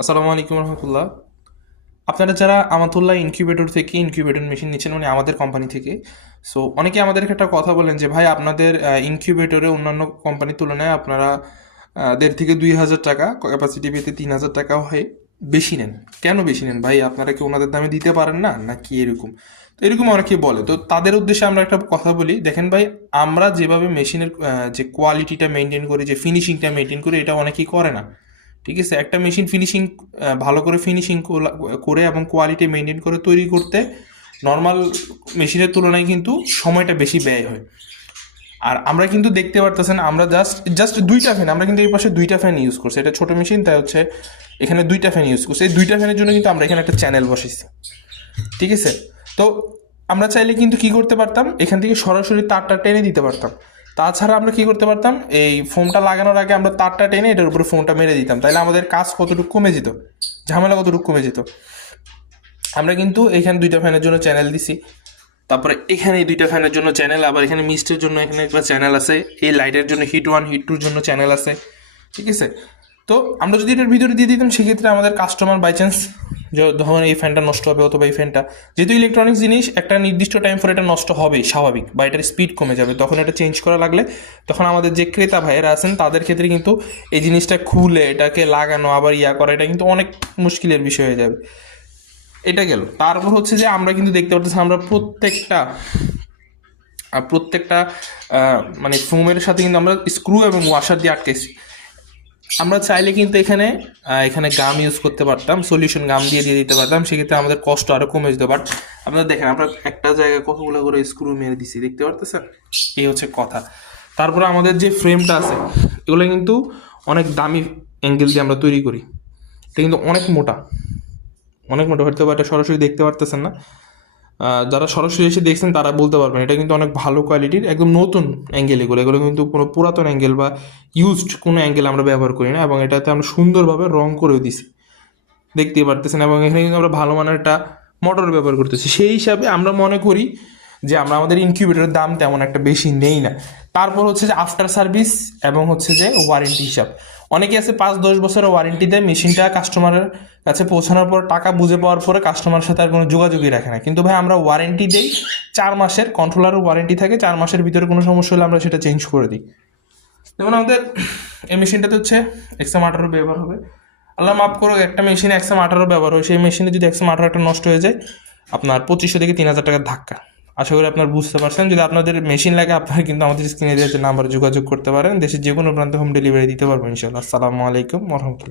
আসসালামু আলাইকুম রহমতুল্লাহ। আপনারা যারা আমাতুল্লাহ ইনকিউবেটর থেকে ইনকিউবেটর মেশিন নিচ্ছেন, মানে আমাদের কোম্পানি থেকে, সো অনেকে আমাদেরকে একটা কথা বলেন যে ভাই আপনাদের ইনকিউবেটরে অন্যান্য কোম্পানির তুলনায় আপনারা 1,500 থেকে 2,000 টাকা ক্যাপাসিটি পেতে 3,000 টাকাও হয় বেশি নেন। কেন বেশি নেন ভাই? আপনারা কি ওনাদের দামে দিতে পারেন না নাকি এরকম? তো এরকম অনেকেই বলে। তো তাদের উদ্দেশ্যে আমরা একটা কথা বলি, দেখেন ভাই, আমরা যেভাবে মেশিনের যে কোয়ালিটিটা মেনটেন করি, যে ফিনিশিংটা মেনটেন করি, এটা অনেকেই করে না। ঠিক আছে, একটা মেশিন ফিনিশিং ভালো করে ফিনিশিং করে এবং কোয়ালিটি মেনটেন করে তৈরি করতে নর্মাল মেশিনের তুলনায় কিন্তু সময়টা বেশি ব্যয় হয়। আর আমরা কিন্তু দেখতে পারতেছেন, আমরা জাস্ট জাস্ট দুইটা ফ্যান, আমরা কিন্তু এই পাশে দুইটা ফ্যান ইউজ করছি। এটা ছোটো মেশিন, তাই হচ্ছে এখানে দুইটা ফ্যান ইউজ করছি। এই দুইটা ফ্যানের জন্য কিন্তু আমরা এখানে একটা চ্যানেল বসেছি। ঠিক আছে, তো আমরা চাইলে কিন্তু কি করতে পারতাম, এখান থেকে সরাসরি তারটা টেনে দিতে পারতাম। তাছাড়া আমরা কি করতে পারতাম, এই ফোমটা লাগানোর আগে আমরা তারটা টেনে এটার উপরে ফোমটা মেরে দিতাম, তাইলে আমাদের কাজ কতটুকু কমে যেত, ঝামেলা কতটুকু কমে যেত। আমরা কিন্তু এখানে দুইটা ফ্যানের জন্য চ্যানেল দিছি, তারপরে এখানে এই দুইটা ফ্যানের জন্য চ্যানেল, আবার এখানে মিস্টের জন্য এখানে একটা চ্যানেল আছে, এই লাইটের জন্য হিট 1 হিট 2 জন্য চ্যানেল আছে। ঠিক আছে, তো আমরা যদি এটার ভিতরে দিয়ে দিতাম, সেক্ষেত্রে আমাদের কাস্টমার বাই চান্স ধরুন এই ফ্যানটা নষ্ট হবে, অথবা এই ফ্যানটা, যেহেতু ইলেকট্রনিক্স জিনিস, একটা নির্দিষ্ট টাইম পরে এটা নষ্ট হবেই স্বাভাবিক, বা এটার স্পিড কমে যাবে, তখন এটা চেঞ্জ করা লাগলে তখন আমাদের যে ক্রেতা ভাইয়েরা আছেন তাদের ক্ষেত্রে কিন্তু এই জিনিসটা খুলে এটাকে লাগানো আবার করা, এটা কিন্তু অনেক মুশকিলের বিষয় হয়ে যাবে। এটা গেল। তারপর হচ্ছে যে আমরা কিন্তু দেখতে পাচ্ছি, আমরা প্রত্যেকটা মানে ফোমের সাথে কিন্তু আমরা স্ক্রু এবং ওয়াশার দিয়ে আটকেছি। আমরা চাইলে কিন্তু এখানে এখানে গাম ইউজ করতে পারতাম, সলিউশন গাম দিয়ে দিতে পারতাম, সেক্ষেত্রে আমাদের কষ্ট আরও কমে যেত। বাট আপনারা দেখেন, আমরা একটা জায়গায় কতগুলো করে স্ক্রু মেরে দিছি, দেখতে পারতেছেন? এই হচ্ছে কথা। তারপরে আমাদের যে ফ্রেমটা আছে, এগুলো কিন্তু অনেক দামি অ্যাঙ্গেল দিয়ে আমরা তৈরি করি। এটা কিন্তু অনেক মোটা, অনেক মোটা। হয়তো বা এটা সরাসরি দেখতে পারতেছেন না, যারা সরাসরি এসে দেখছেন তারা বলতে পারবেন এটা কিন্তু অনেক ভালো কোয়ালিটির, একদম নতুন অ্যাঙ্গেল। এগুলো কিন্তু কোনো পুরাতন অ্যাঙ্গেল বা ইউজড কোনো অ্যাঙ্গেল আমরা ব্যবহার করি না, এবং এটাতে আমরা সুন্দরভাবে রং করেও দিছি, দেখতেই পারতেছেন। এবং এখানে কিন্তু আমরা ভালো মানের একটা মোটর ব্যবহার করতেছি। সেই হিসাবে আমরা মনে করি যে আমরা আমাদের ইনকিউবেটরের দাম তেমন একটা বেশি নেই না। তারপর হচ্ছে যে আফটার সার্ভিস এবং হচ্ছে যে ওয়ারেন্টি হিসাব, অনেকে আছে 5-10 বছরের ওয়ারেন্টি দেয়, মেশিনটা কাস্টমারের কাছে পৌঁছানোর পর টাকা বুঝে পাওয়ার পরে কাস্টমারের সাথে আর কোনো যোগাযোগই রাখে না। কিন্তু ভাই আমরা ওয়ারেন্টি দেই 4 মাসের, কন্ট্রোলারের ওয়ারেন্টি থাকে 4 মাসের ভিতরে কোনো সমস্যা হলে আমরা সেটা চেঞ্জ করে দিই। যেমন আমাদের এই মেশিনটাতে হচ্ছে XM18 ব্যবহার হবে। আল্লাহ মাফ করো, একটা মেশিনে XM18 ব্যবহার হয়, সেই মেশিনে যদি XM18 একটা নষ্ট হয়ে যায়, আপনার 2,500 থেকে 3,000 টাকার ধাক্কা। আশা করি আপনার বুঝতে পারছেন। যদি আপনাদের মেশিন লাগে, আপনারা কিন্তু আমাদের স্ক্রিনে দেওয়া নাম্বারে যোগাযোগ করতে পারেন। দেশের যে কোনো প্রান্তে হোম ডেলিভারি দিতে পারবো ইনশাল্লাহ। আসসালামু আলাইকুম রহমতুল্লাহ।